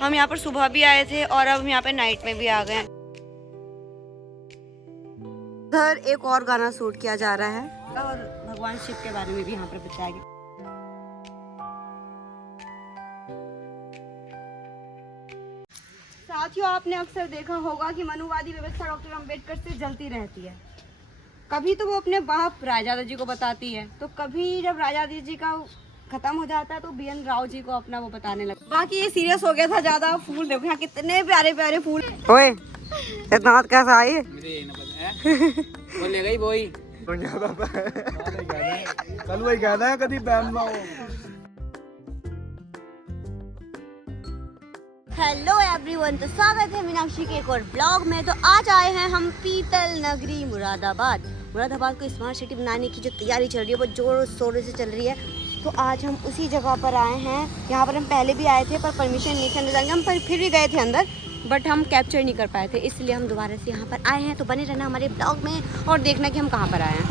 हम यहाँ पर सुबह भी आए थे और अब यहाँ पे नाइट में भी आ गए। उधर एक और गाना शूट किया जा रहा है और भगवान शिव के बारे में भी यहाँ पर बताया गया। साथियों, आपने अक्सर देखा होगा कि मनुवादी व्यवस्था डॉक्टर अंबेडकर से जलती रहती है। कभी तो वो अपने बाप राजादा जी को बताती है, तो कभी जब राजादा जी का खत्म हो जाता है तो BN राव जी को अपना वो बताने लगता। बाकी ये सीरियस हो गया था ज्यादा। फूल देखो यहाँ कितने प्यारे प्यारे फूल। ओए इतना कैसा आई वो ले गई वही कल वही कहना है कभी पहनना हो। हेलो एवरीवन, तो स्वागत है मीनाक्षी के एक और ब्लॉग में। तो आज आए हैं हम पीतल नगरी मुरादाबाद को स्मार्ट सिटी बनाने की जो तैयारी चल रही है वो जोर शोर से चल रही है। तो आज हम उसी जगह पर आए हैं। यहाँ पर हम पहले भी आए थे पर परमिशन नहीं थी अंदर जाने, हम फिर भी गए थे अंदर बट हम कैप्चर नहीं कर पाए थे, इसलिए हम दोबारा से यहाँ पर आए हैं। तो बने रहना हमारे ब्लॉग में और देखना कि हम कहाँ पर आए हैं।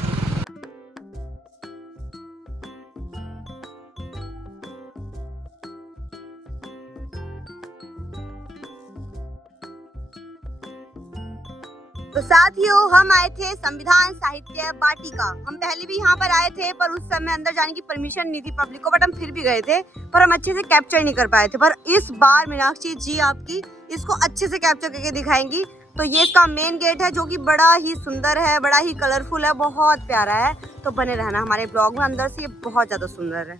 तो साथियों, हम आए थे संविधान साहित्य वाटिका। हम पहले भी यहाँ पर आए थे पर उस समय अंदर जाने की परमिशन नहीं थी पब्लिक को, बट हम फिर भी गए थे पर हम अच्छे से कैप्चर नहीं कर पाए थे। पर इस बार मीनाक्षी जी आपकी इसको अच्छे से कैप्चर करके दिखाएंगी। तो ये इसका मेन गेट है जो कि बड़ा ही सुंदर है, बड़ा ही कलरफुल है, बहुत प्यारा है। तो बने रहना हमारे ब्लॉग में, अंदर से ये बहुत ज्यादा सुंदर है।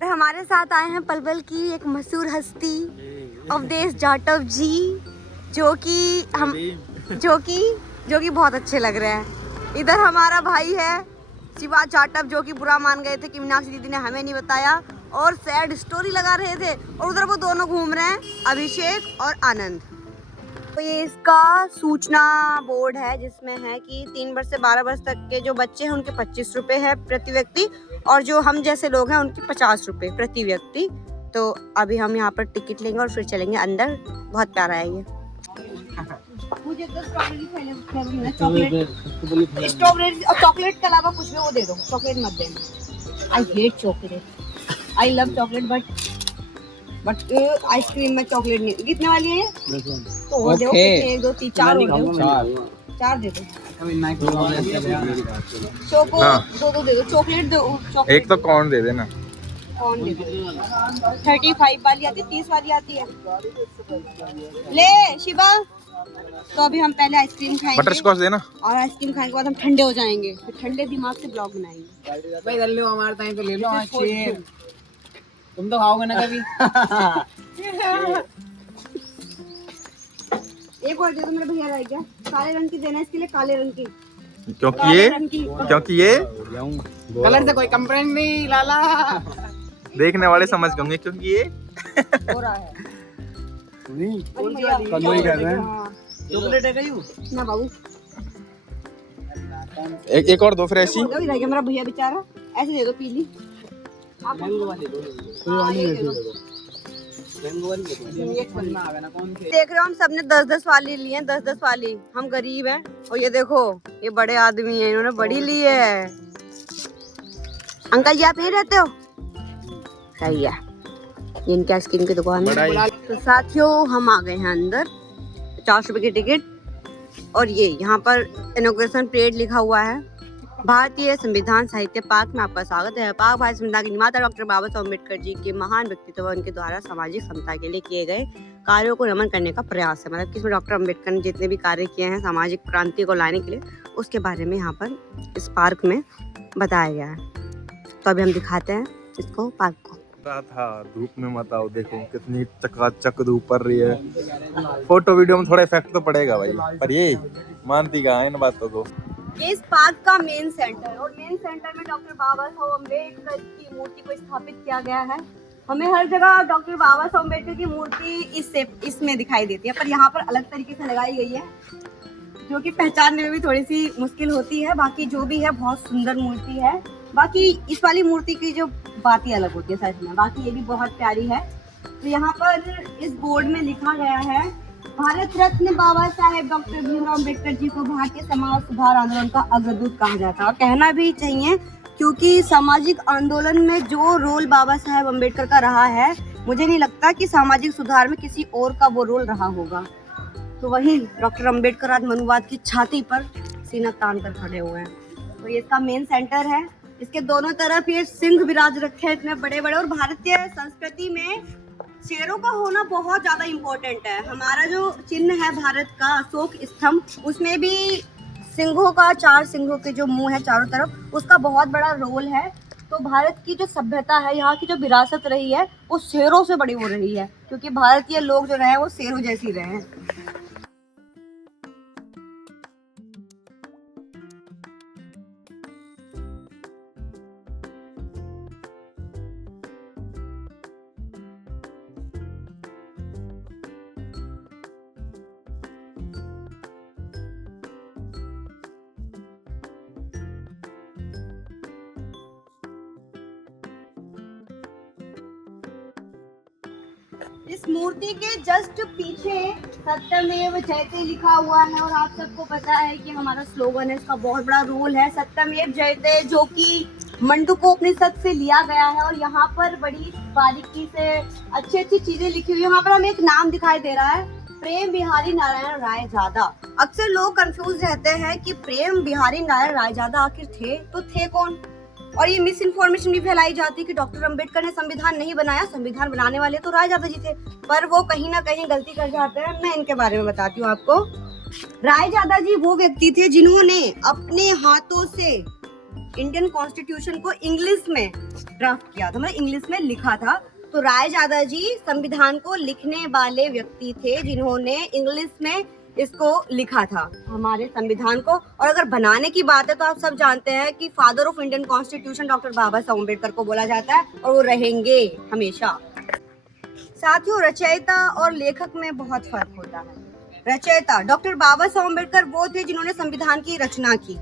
तो हमारे साथ आए हैं पलवल की एक मशहूर हस्ती अवधेश जाटव जी, जो कि बहुत अच्छे लग रहे हैं। इधर हमारा भाई है शिवा जाटव, जो कि बुरा मान गए थे कि मीनाक्षी दीदी ने हमें नहीं बताया और सैड स्टोरी लगा रहे थे। और उधर वो दोनों घूम रहे हैं, अभिषेक और आनंद। तो ये इसका सूचना बोर्ड है जिसमें है कि 3 वर्ष से 12 वर्ष तक के जो बच्चे हैं उनके 25 रुपये है प्रति व्यक्ति और जो हम जैसे लोग हैं उनके 50 रुपये प्रति व्यक्ति। तो अभी हम यहाँ पर टिकट लेंगे और फिर चलेंगे अंदर। बहुत प्यारा है ये। मुझे तो स्ट्रॉबेरी और चॉकलेट के अलावा कुछ भी वो दे दो, चॉकलेट मत देना। I hate chocolate, I love chocolate but ice cream में चॉकलेट नहीं। कितने वाली है? तो वो दो, 1 2 3 4 चार दे दो। चोको 2 दे दो, चॉकलेट दो। एक तो कौन दे देना। कौन दे दो? 35 वाली आती है, 30 वाली आती है। ले शिवा। तो अभी हम पहले आइसक्रीम खाएंगे, बटर स्कॉच देना, और आइसक्रीम खाने के बाद हम ठंडे हो जाएंगे, फिर ठंडे दिमाग से ब्लॉग बनाएंगे। भाई ले लो हमारे टाइम तो ले लो। तुम तो खाओगे ना कभी। एक और दे दो, मेरे भैया रह गया। काले रंग की देना, इसके लिए काले रंग की, क्योंकि ये कलर से कोई कंप्लेंट नहीं लाला। देखने वाले समझ गए क्योंकि ये हो रहा है। चॉकलेट है कहीं ना बाबू, एक और दो फ्रेशी। रह गया मेरा भैया बेचारा। ऐसे दे दो पीली। देख रहे हो हम सबने 10-10 वाली ली है, 10-10 वाली। हम गरीब हैं और ये देखो ये बड़े आदमी हैं, इन्होंने बड़ी ली है। अंकल जी आप यहीं रहते हो? सही है, इनके आइसक्रीम की दुकान है। तो साथियों हम आ गए हैं अंदर। 50 रुपए की टिकट और ये यहाँ पर इनॉग्रेशन परेड लिखा हुआ है। भारतीय संविधान साहित्य पार्क में आपका स्वागत है। पार्क भारतीय संविधान के निर्माता डॉक्टर बाबा साहब अम्बेडकर जी के महान व्यक्तित्व व उनके द्वारा सामाजिक समता के लिए किए गए कार्यों को नमन करने का प्रयास है। मतलब कि इसमें डॉक्टर अम्बेडकर ने जितने भी कार्य किए हैं सामाजिक क्रांति को लाने के लिए, उसके बारे में यहाँ पर इस पार्क में बताया गया है। तो अभी हम दिखाते हैं इसको, पार्क को। था धूप में मत आओ, देखो कितनी चकाचक धूप पड़ रही है। फोटो वीडियो में थोड़ा इफेक्ट तो पड़ेगा भाई, पर ये मानती कहाँ इन बातों को। ये इस पार्क का मेन सेंटर, और मेन सेंटर में डॉक्टर बाबा साहब अम्बेडकर की मूर्ति को स्थापित किया गया है। हमें हर जगह डॉक्टर बाबा साहब अम्बेडकर की मूर्ति इसमें दिखाई देती है, पर यहाँ पर अलग तरीके से लगाई गई है जो कि पहचानने में भी थोड़ी सी मुश्किल होती है। बाकी जो भी है बहुत सुंदर मूर्ति है। बाकी इस वाली मूर्ति की जो बात ही अलग होती है सच में, बाकी ये भी बहुत प्यारी है। तो यहाँ पर इस बोर्ड में लिखा गया है, भारत रत्न बाबा साहेब डॉक्टर भीमराव अम्बेडकर जी को भारतीय समाज सुधार आंदोलन का अग्रदूत कहा जाता है। और कहना भी चाहिए क्योंकि सामाजिक आंदोलन में जो रोल बाबा साहेब अम्बेडकर का रहा है मुझे नहीं लगता कि सामाजिक सुधार में किसी और का वो रोल रहा होगा। तो वही डॉक्टर अंबेडकर आज मनुवाद की छाती पर सीना तान कर खड़े हुए हैं। तो ये इसका मेन सेंटर है। इसके दोनों तरफ ये सिंह विराज रखे हैं इतने बड़े बड़े। और भारतीय संस्कृति में शेरों का होना बहुत ज्यादा इम्पोर्टेंट है। हमारा जो चिन्ह है भारत का अशोक स्तंभ, उसमें भी सिंहों का, 4 सिंहों के जो मुंह है चारों तरफ, उसका बहुत बड़ा रोल है। तो भारत की जो सभ्यता है, यहाँ की जो विरासत रही है, वो शेरों से बड़ी हो रही है, क्योंकि भारतीय लोग जो रहे वो शेरों जैसी रहे हैं। इस मूर्ति के जस्ट पीछे सत्यमेव जयते लिखा हुआ है। और आप सबको पता है कि हमारा स्लोगन है, इसका बहुत बड़ा रोल है सत्यमेव जयते, जो कि मंडूकोपनिषद से लिया गया है। और यहाँ पर बड़ी बारीकी से अच्छी अच्छी चीजें लिखी हुई है। यहाँ पर हमें एक नाम दिखाई दे रहा है, प्रेम बिहारी नारायण रायजादा। अक्सर लोग कंफ्यूज रहते हैं कि प्रेम बिहारी नारायण रायजादा आखिर थे कौन। और ये मिस इन्फॉर्मेशन भी फैलाई जाती है कि डॉक्टर अंबेडकर ने संविधान नहीं बनाया, संविधान बनाने वाले तो रायजादा जी थे। पर वो कहीं ना कहीं गलती कर जाते हैं। मैं इनके बारे में बताती हूँ आपको। रायजादा जी वो व्यक्ति थे जिन्होंने अपने हाथों से इंडियन कॉन्स्टिट्यूशन को इंग्लिश में ड्राफ्ट किया था, मतलब इंग्लिश में लिखा था। तो रायजादा जी संविधान को लिखने वाले व्यक्ति थे जिन्होंने इंग्लिश में इसको लिखा था, हमारे संविधान को। और अगर बनाने की बात है तो आप सब जानते हैं कि father of Indian constitution doctor Baba Saheb Ambedkar को बोला जाता है, और वो रहेंगे हमेशा। साथियों, रचयिता और लेखक में बहुत फर्क होता है। रचयिता डॉक्टर बाबा साहब अम्बेडकर वो थे जिन्होंने संविधान की रचना की,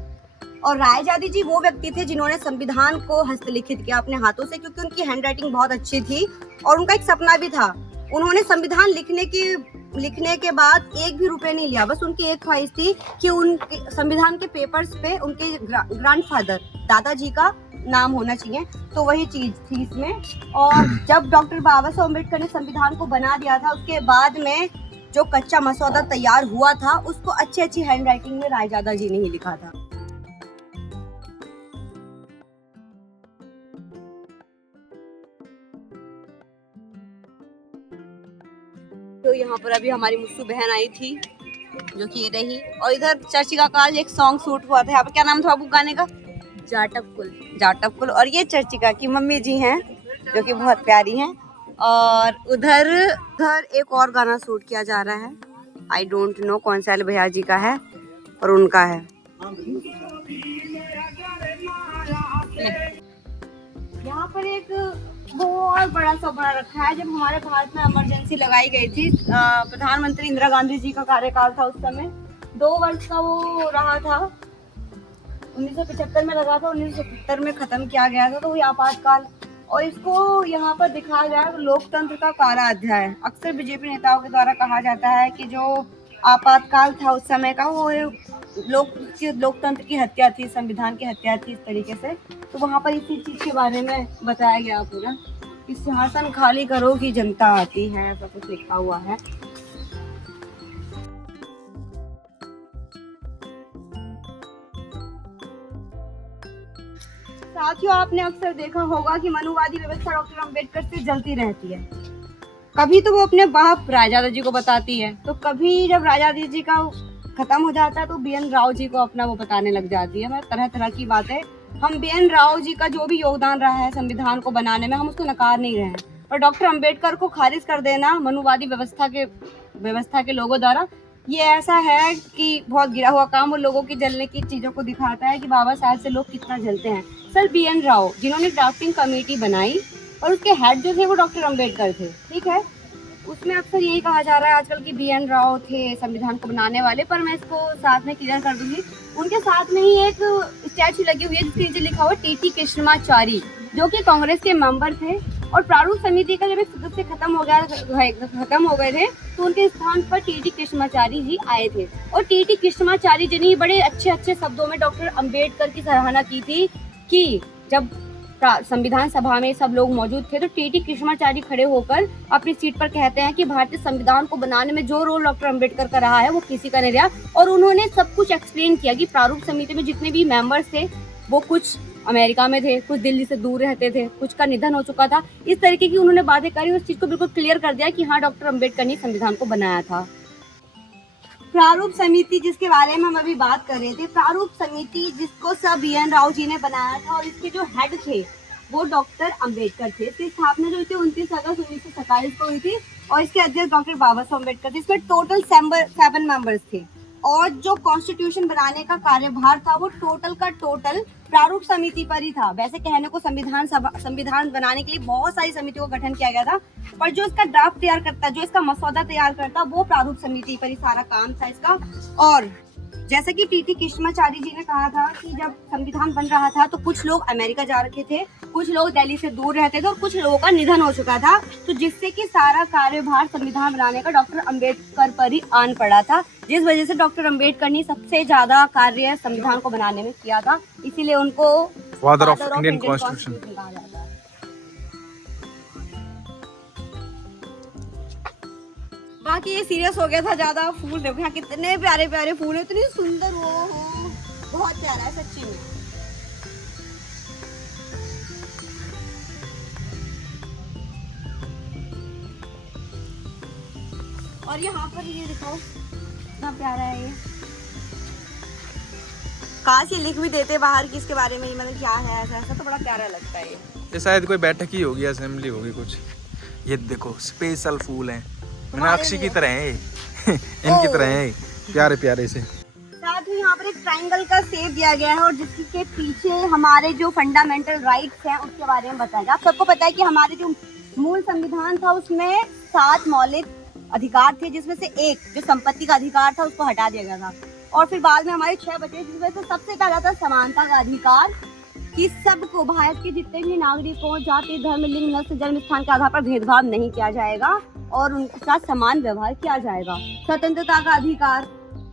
और रायजादा जी वो व्यक्ति थे जिन्होंने संविधान को हस्तलिखित किया अपने हाथों से, क्योंकि उनकी हैंडराइटिंग बहुत अच्छी थी। और उनका एक सपना भी था, उन्होंने संविधान लिखने के बाद 1 भी रुपए नहीं लिया। बस उनकी एक ख्वाहिश थी कि उनके संविधान के पेपर्स पे उनके ग्रैंडफादर दादाजी का नाम होना चाहिए। तो वही चीज थी इसमें। और जब डॉक्टर बाबा साहब अम्बेडकर ने संविधान को बना दिया था, उसके बाद में जो कच्चा मसौदा तैयार हुआ था, उसको अच्छी अच्छी हैंडराइटिंग में रायजादा जी ने ही लिखा था। तो यहाँ पर अभी हमारी मुस्सू बहन आई थी, जो कि ये रही। और इधर चर्चिका का एक सॉन्ग शूट हुआ था। यहाँ पर क्या नाम था बाबू गाने का? जाटवकुल। और ये चर्चिका की मम्मी जी हैं, जो कि बहुत प्यारी हैं। और उधर एक और गाना शूट किया जा रहा है, आई डोंट नो कौन सा भैया जी का है और उनका है। यहाँ पर एक बहुत बड़ा सा बना रखा है। जब हमारे भारत में इमरजेंसी लगाई गई थी, प्रधानमंत्री इंदिरा गांधी जी का कार्यकाल था उस समय, 2 वर्ष का वो रहा था। 1975 में लगा था, 1970 में खत्म किया गया था। तो वही आपातकाल, और इसको यहाँ पर दिखाया गया है लोकतंत्र का काला अध्याय। अक्सर बीजेपी नेताओं के द्वारा कहा जाता है कि जो आपातकाल था उस समय का, वो लोकतंत्र की हत्या थी, संविधान की हत्या थी, इस तरीके से। तो वहाँ पर इसी चीज के बारे में बताया गया पूरा कि सिंहासन खाली करो कि जनता आती है, ऐसा कुछ लिखा हुआ है। साथियों, आपने अक्सर देखा होगा कि मनुवादी व्यवस्था डॉक्टर अंबेडकर से जलती रहती है। कभी तो वो अपने बाप रायजादा जी को बताती है, तो कभी जब रायजादा जी का खत्म हो जाता है तो BN राव जी को अपना वो बताने लग जाती है। मतलब तरह तरह की बातें। हम BN राव जी का जो भी योगदान रहा है संविधान को बनाने में, हम उसको नकार नहीं रहे हैं। और डॉक्टर अंबेडकर को खारिज कर देना मनुवादी व्यवस्था के लोगों द्वारा, ये ऐसा है कि बहुत गिरा हुआ काम। वो लोगों की जलने की चीज़ों को दिखाता है कि बाबा साहब से लोग कितना जलते हैं। सर BN राव जिन्होंने ड्राफ्टिंग कमेटी बनाई, और उसके हेड जो थे वो डॉक्टर अंबेडकर थे, ठीक है। उसमें अक्सर यही कहा जा रहा है आजकल कि BN राव थे संविधान को बनाने वाले, पर मैं इसको साथ में क्लियर कर दूंगी। उनके साथ में ही एक स्टैचू लगी हुई है जिसके नीचे लिखा हुआ TT कृष्णमाचारी, जो कि कांग्रेस के मेंबर थे। और प्रारूप समिति का जब एक सदस्य खत्म हो गए थे, तो उनके स्थान पर TT कृष्णमाचारी जी आए थे। और TT कृष्णमाचारी जी ने बड़े अच्छे शब्दों में डॉक्टर अंबेडकर की सराहना की थी कि जब संविधान सभा में सब लोग मौजूद थे, तो टीटी कृष्णाचार्य खड़े होकर अपनी सीट पर कहते हैं कि भारतीय संविधान को बनाने में जो रोल डॉक्टर अंबेडकर का रहा है वो किसी का नहीं रहा। और उन्होंने सब कुछ एक्सप्लेन किया कि प्रारूप समिति में जितने भी मेंबर्स थे वो कुछ अमेरिका में थे, कुछ दिल्ली से दूर रहते थे, कुछ का निधन हो चुका था। इस तरीके की उन्होंने बातें करी, उस चीज को बिल्कुल क्लियर कर दिया कि हाँ, डॉक्टर अंबेडकर ने संविधान को बनाया था। प्रारूप समिति जिसके बारे में हम अभी बात कर रहे थे, प्रारूप समिति जिसको सर BN राव जी ने बनाया था और इसके जो हेड थे वो डॉक्टर अंबेडकर थे। इसकी स्थापना जो हुई थी 29 अगस्त 1947 को हुई थी और इसके अध्यक्ष डॉक्टर बाबा साहब अम्बेडकर थे। इसमें टोटल 7 मेंबर्स थे और जो कॉन्स्टिट्यूशन बनाने का कार्यभार था वो टोटल का टोटल प्रारूप समिति पर ही था। वैसे कहने को संविधान बनाने के लिए बहुत सारी समितियों का गठन किया गया था, पर जो इसका ड्राफ्ट तैयार करता, जो इसका मसौदा तैयार करता, वो प्रारूप समिति पर ही सारा काम था इसका। और जैसा कि टीटी कृष्णाचार्य जी ने कहा था कि जब संविधान बन रहा था तो कुछ लोग अमेरिका जा रखे थे, कुछ लोग दिल्ली से दूर रहते थे और कुछ लोगों का निधन हो चुका था, तो जिससे कि सारा कार्यभार संविधान बनाने का डॉक्टर अंबेडकर पर ही आन पड़ा था, जिस वजह से डॉक्टर अंबेडकर ने सबसे ज्यादा कार्य संविधान को बनाने में किया था, इसीलिए उनको फादर ऑफ इंडियन कॉन्स्टिट्यूशन कहा जाता है। बाकी ये सीरियस हो गया था ज्यादा। फूल देखो यहाँ कितने प्यारे प्यारे फूल है, इतनी सुंदर, वो हो बहुत प्यारा है सच्ची में। और यहाँ पर ये दिखाओ कितना प्यारा है ये। काश ये लिख भी देते बाहर की इसके बारे में, मतलब क्या है ऐसा, तो बड़ा प्यारा लगता है ये शायद कोई बैठक ही होगी, असेंबली होगी कुछ। ये देखो स्पेशल फूल हैं, मीनाक्षी की तरह है इनकी तरह है, प्यारे प्यारे से। साथ ही यहाँ पर एक ट्रायंगल का शेप दिया गया है और जिसके पीछे हमारे जो फंडामेंटल राइट्स हैं उसके बारे में बताया गया। आप सबको पता है कि हमारे जो मूल संविधान था उसमें 7 मौलिक अधिकार थे, जिसमें से एक जो संपत्ति का अधिकार था उसको हटा दिया गया था और फिर बाद में हमारे 6 बचे, जिसमें से सबसे पहला था समानता का अधिकार, कि सबको, भारत के जितने भी नागरिकों, जाति, धर्म, लिंग, नस्ल, जन्म स्थान के आधार पर भेदभाव नहीं किया जाएगा और उनके साथ समान व्यवहार किया जाएगा। स्वतंत्रता का अधिकार,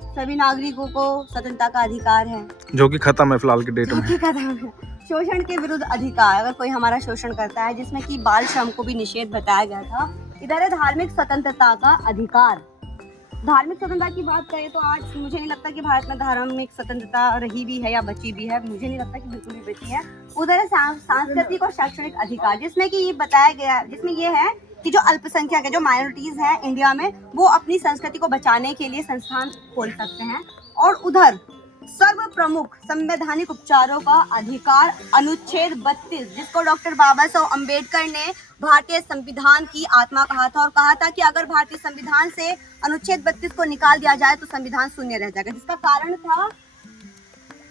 सभी नागरिकों को स्वतंत्रता का अधिकार है, जो कि खत्म है फिलहाल के डेट में। शोषण के विरुद्ध अधिकार, अगर कोई हमारा शोषण करता है, जिसमें कि बाल श्रम को भी निषेध बताया गया था। इधर है धार्मिक स्वतंत्रता का अधिकार। धार्मिक स्वतंत्रता की बात करें तो आज मुझे नहीं लगता कि भारत में धार्मिक स्वतंत्रता रही भी है या बची भी है, मुझे नहीं लगता कि बिल्कुल भी बची है। उधर है सांस्कृतिक और शैक्षणिक अधिकार, जिसमें कि ये बताया गया, जिसमें ये है कि जो अल्पसंख्यक है, जो माइनॉरिटीज हैं इंडिया में, वो अपनी संस्कृति को बचाने के लिए संस्थान खोल सकते हैं। और उधर सर्व प्रमुख संवैधानिक उपचारों का अधिकार, अनुच्छेद 32, जिसको डॉक्टर बाबा साहब अम्बेडकर ने भारतीय संविधान की आत्मा कहा था और कहा था कि अगर भारतीय संविधान से अनुच्छेद 32 को निकाल दिया जाए तो संविधान शून्य रह जाएगा। जिसका कारण था,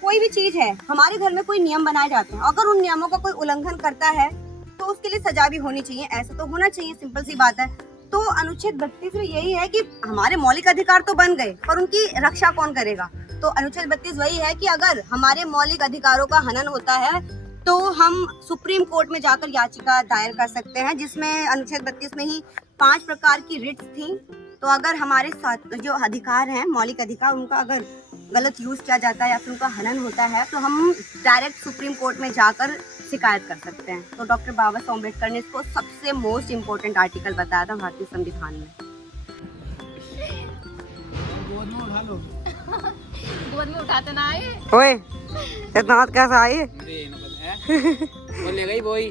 कोई भी चीज है, हमारे घर में कोई नियम बनाए जाते हैं, अगर उन नियमों का कोई उल्लंघन करता है तो उसके लिए सजा भी होनी चाहिए, ऐसा तो होना चाहिए, सिंपल सी बात है। तो अनुच्छेद 32 में यही है कि हमारे मौलिक अधिकार तो बन गए, पर उनकी रक्षा कौन करेगा। तो अनुच्छेद 32 वही है कि अगर हमारे मौलिक अधिकारों का हनन होता है तो हम सुप्रीम कोर्ट में जाकर याचिका दायर कर सकते हैं, जिसमें अनुच्छेद 32 में ही 5 प्रकार की रिट्स थी। तो अगर हमारे साथ जो अधिकार हैं, मौलिक अधिकार, उनका अगर गलत यूज किया जाता है या फिर उनका हनन होता है तो हम डायरेक्ट सुप्रीम कोर्ट में जाकर शिकायत कर सकते हैं। तो डॉक्टर बाबा साहब अम्बेडकर ने इसको सबसे मोस्ट इम्पोर्टेंट आर्टिकल बताया था भारतीय संविधान में। गोद में उठाते ना आए। ओए इतना कैसा आए? बोलेगा ही बोई,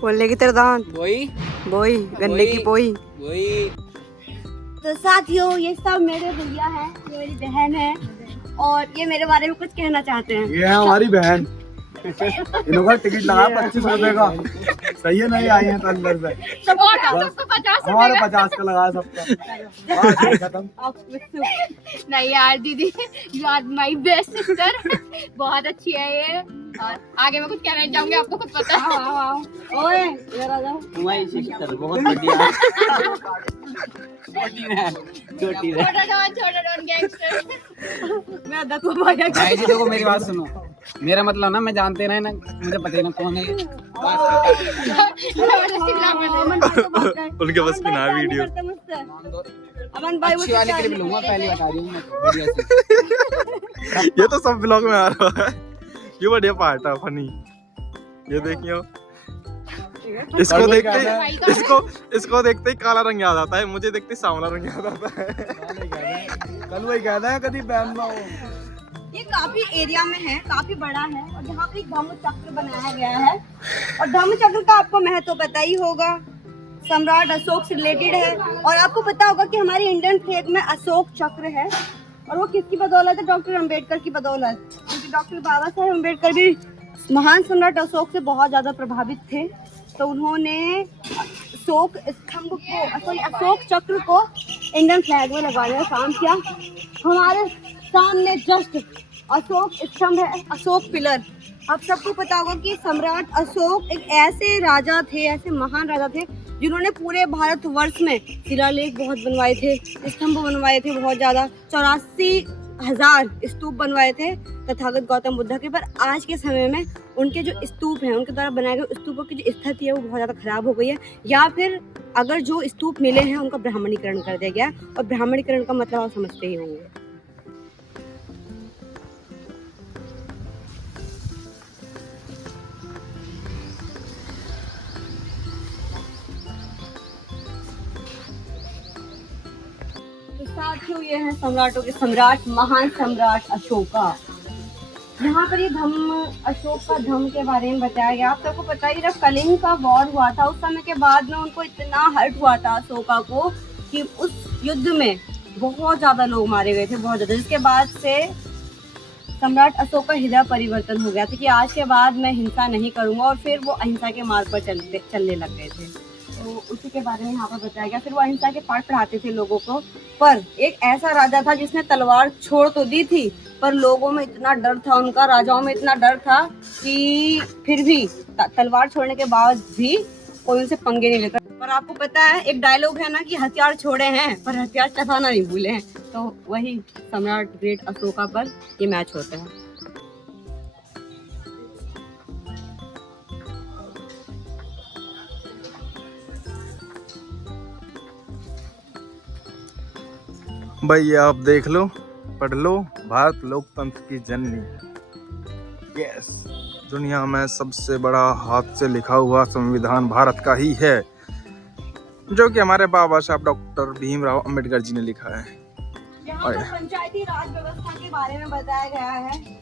बोलेगी तेरे दांत बोई बोई, गन्ने की पोई। बोई। तो साथियों, ये सब मेरे भैया हैं, ये मेरी बहन है और ये मेरे बारे में कुछ कहना चाहते हैं। ये है हमारी बहन, इन्होंने टिकट लगाया 25 रुपए का, सही है, नहीं आई है तो अंदर से हमारे 50 का लगाया सबका। खत्म। नहीं यार दीदी, you are my best sister, बहुत अच्छी है ये। और आगे मैं कुछ कहना चाहूंगी, आपको खुद पता है। ओए इधर आ जाओ। तुम्हारी सिस्टर बहुत बढ़िया, छोटी है। छोटा डॉन गैंगस्टर। मैं अदा को भागा भाई जी देखो मेरी बात सुनो, मेरा मतलब ना, मैं जानते ना, मुझे पता ही ना कौन है। उनके बस की ना वीडियो। अमन भाई अच्छी वाली क्लिप लूंगा, पहले बता रही हूँ मैं बढ़िया से। ये तो सब ब्लॉग में आ रहा है, ये बढ़िया पार्ट है, फनी। ये देखियो, इसको देखते इसको देखते ही काला रंग याद आता है, मुझे देखते ही सांवला रंग याद आता है। कल वही कहता है कभी पहन लो। ये काफी एरिया में है, काफी बड़ा है और यहाँ पे एक धम्म चक्र बनाया गया है। और धम्म चक्र का आपको महत्व पता ही होगा, सम्राट अशोक से रिलेटेड है। और आपको पता होगा कि हमारी इंडियन फ्लैग में अशोक चक्र है और वो किसकी बदौलत है? डॉक्टर अम्बेडकर की बदौलत। क्योंकि डॉक्टर बाबा साहेब अम्बेडकर भी महान सम्राट अशोक से बहुत ज्यादा प्रभावित थे, तो उन्होंने अशोक स्तंभ को, सॉरी अशोक चक्र को इंडियन फ्लैग में लगाने का काम किया। हमारे सामने जस्ट अशोक स्तंभ है, अशोक पिलर। आप सबको पता होगा कि सम्राट अशोक एक ऐसे राजा थे, ऐसे महान राजा थे जिन्होंने पूरे भारतवर्ष में शिलालेख बहुत बनवाए थे, स्तंभ बनवाए थे बहुत ज़्यादा, 84,000 स्तूप बनवाए थे तथागत गौतम बुद्ध के। पर आज के समय में उनके जो स्तूप हैं, उनके द्वारा बनाए गए स्तूपों की जो स्थिति है वो बहुत ज़्यादा खराब हो गई है, या फिर अगर जो स्तूप मिले हैं उनका ब्राह्मणीकरण कर दिया गया। और ब्राह्मणीकरण का मतलब आप समझते ही होंगे। साथियों, ये है सम्राटों के सम्राट, महान सम्राट अशोका। यहाँ पर ये धम्म, अशोक का धम्म के बारे में बताया गया। आप सबको पता है जब कलिंग का वॉर हुआ था, उस समय के बाद में उनको इतना हर्ट हुआ था अशोका को कि उस युद्ध में बहुत ज्यादा लोग मारे गए थे, बहुत ज्यादा। जिसके बाद से सम्राट अशोक का हृदय परिवर्तन हो गया था कि आज के बाद मैं हिंसा नहीं करूंगा, और फिर वो अहिंसा के मार्ग पर चलने लग गए थे। तो उसी के बारे में यहाँ पर बताया गया। फिर वो अहिंसा के पाठ पढ़ाते थे लोगों को। पर एक ऐसा राजा था जिसने तलवार छोड़ तो दी थी, पर लोगों में इतना डर था, उनका राजाओं में इतना डर था कि फिर भी तलवार छोड़ने के बाद भी कोई उनसे पंगे नहीं लेता। पर आपको पता है एक डायलॉग है ना कि हथियार छोड़े हैं पर हथियार चलाना नहीं भूले हैं, तो वही सम्राट ग्रेट अशोका पर ये मैच होता है। भाई ये आप देख लो, पढ़ लो, भारत लोकतंत्र की जननी। यस, दुनिया में सबसे बड़ा हाथ से लिखा हुआ संविधान भारत का ही है, जो कि हमारे बाबा साहब डॉक्टर भीमराव अंबेडकर जी ने लिखा है। यहाँ पर पंचायती राज व्यवस्था के बारे में बताया गया है।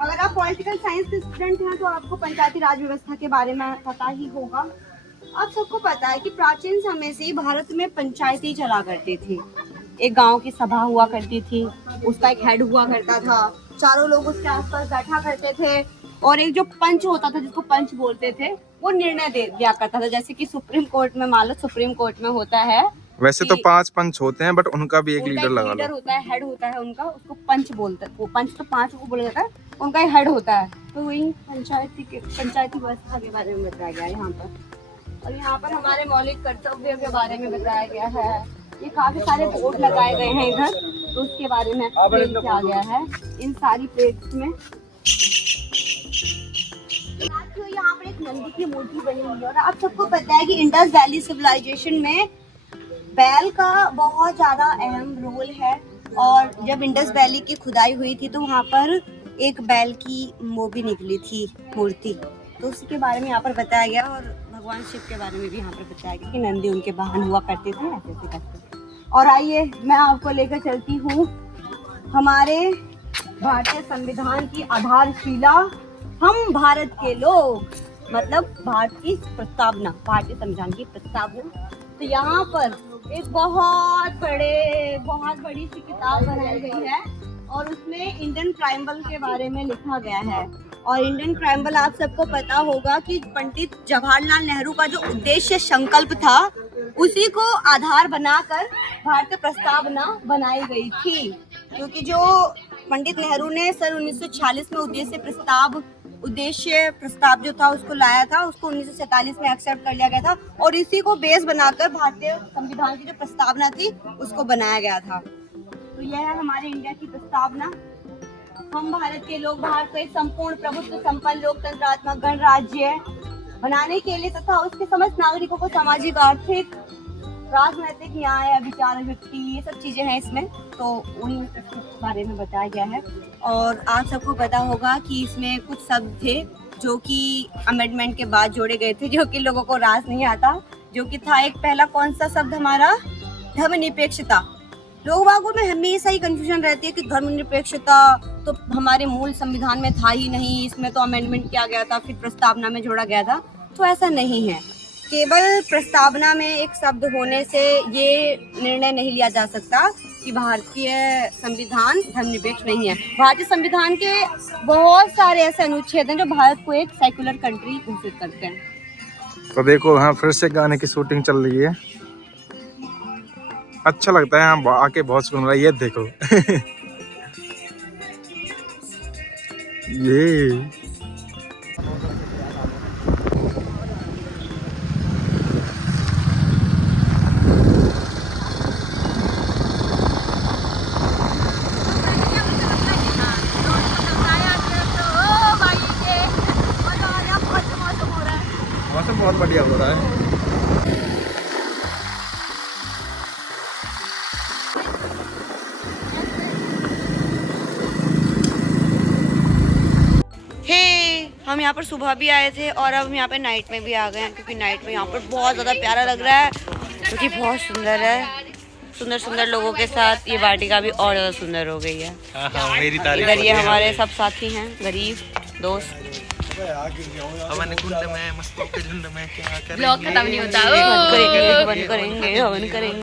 अगर आप पॉलिटिकल साइंस के स्टूडेंट हैं तो आपको पंचायती राज व्यवस्था के बारे में पता ही होगा। आप सबको पता है कि प्राचीन समय से भारत में पंचायती चला करती थी। एक गांव की सभा हुआ करती थी, उसका एक हेड हुआ करता था, चारों लोग उसके आसपास बैठा करते थे, और एक जो पंच होता था, जिसको पंच बोलते थे, वो निर्णय दे दिया करता था। जैसे कि सुप्रीम कोर्ट में, मान लो सुप्रीम कोर्ट में होता है, वैसे तो 5 पंच होते हैं, बट उनका भी एक लीडर लगा लो। होता है, हेड होता है उनका, उसको पंच बोलते हैं। वो पंच तो 5 को बोला जाता है, उनका एक हेड होता है। तो वही पंचायती व्यवस्था के बारे में बताया गया यहाँ पर। और यहाँ पर हमारे मौलिक कर्तव्य के बारे में बताया गया है। ये काफी सारे बोर्ड लगाए गए हैं इधर, तो उसके बारे में एक्सप्लेन किया गया है इन सारी प्लेट्स में। यहाँ पर एक नंदी की मूर्ति बनी हुई है, और आप सबको पता है कि इंडस वैली सिविलाइजेशन में बैल का बहुत ज्यादा अहम रोल है। और जब इंडस वैली की खुदाई हुई थी तो वहाँ पर एक बैल की वो भी निकली थी मूर्ति, तो उसी के बारे में यहाँ पर बताया गया। और भगवान शिव के बारे में भी यहाँ पर बताया गया कि नंदी उनके वाहन हुआ करते थे, ऐसे ऐसे करते। और आइए मैं आपको लेकर चलती हूँ हमारे भारतीय संविधान की आधारशिला, हम भारत के लोग, मतलब भारत की प्रस्तावना, भारतीय संविधान की प्रस्तावना। तो यहाँ पर एक बहुत बड़ी सी किताब बनाई गई है, और उसमें इंडियन ट्राइबल के बारे में लिखा गया है। और इंडियन ट्राइबल आप सबको पता होगा कि पंडित जवाहरलाल नेहरू का जो उद्देश्य संकल्प था, उसी को आधार बनाकर भारतीय प्रस्तावना बनाई गई थी। क्योंकि जो पंडित नेहरू ने सन 1946 में उद्देश्य प्रस्ताव जो था उसको लाया था, उसको 1947 में एक्सेप्ट कर लिया गया था, और इसी को बेस बनाकर भारतीय संविधान की जो प्रस्तावना थी उसको बनाया गया था। तो यह है हमारे इंडिया की प्रस्तावना। हम भारत के लोग भारत को एक संपूर्ण प्रभुत्व संपन्न लोकतंत्रात्मक गणराज्य बनाने के लिए तथा उसके समस्त नागरिकों को सामाजिक, आर्थिक, राजनैतिक न्याय, विचार, व्यक्ति, ये सब चीजें हैं इसमें, तो उन बारे में बताया गया है। और आप सबको पता होगा कि इसमें कुछ शब्द थे जो कि अमेंडमेंट के बाद जोड़े गए थे, जो कि लोगों को रास नहीं आता, जो कि था एक पहला कौन सा शब्द हमारा, धर्मनिरपेक्षता। लोगों में हमेशा ही कंफ्यूजन रहती है कि धर्मनिरपेक्षता तो हमारे मूल संविधान में था ही नहीं, इसमें तो अमेंडमेंट किया गया था, फिर प्रस्तावना में जोड़ा गया था। तो ऐसा नहीं है, केवल प्रस्तावना में एक शब्द होने से ये निर्णय नहीं लिया जा सकता कि भारतीय संविधान धर्मनिरपेक्ष नहीं है। भारतीय संविधान के बहुत सारे ऐसे अनुच्छेद हैं जो भारत को एक सेक्युलर कंट्री घोषित करते हैं। तो देखो यहाँ फिर से गाने की शूटिंग चल रही है, अच्छा लगता है यहाँ आके, बहुत सुन रहा है। ये देखो ये मौसम बहुत बढ़िया हो रहा है। हम यहाँ पर सुबह भी आए थे और अब हम यहाँ पे नाइट में भी आ गए हैं, क्योंकि नाइट में यहाँ पर बहुत ज़्यादा प्यारा लग रहा है, क्योंकि बहुत सुंदर है। सुंदर सुंदर लोगों के साथ ये वाटिका भी और ज़्यादा सुंदर हो गई है। मेरी तारीफ। इधर ये हमारे सब साथी हैं, गरीब दोस्त। कुंड में मस्तों के झुंड में क्या करेंगे? ब्लॉग खत्म नहीं होता। हवन करेंगे।